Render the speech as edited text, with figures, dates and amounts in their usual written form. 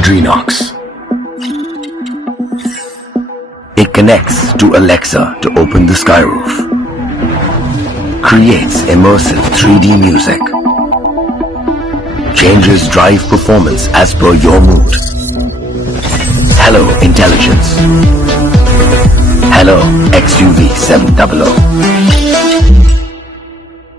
Quadrinox. It connects to Alexa to open the skyroof. Creates immersive 3D music. Changes drive performance as per your mood. Hello Intelligence. Hello XUV700.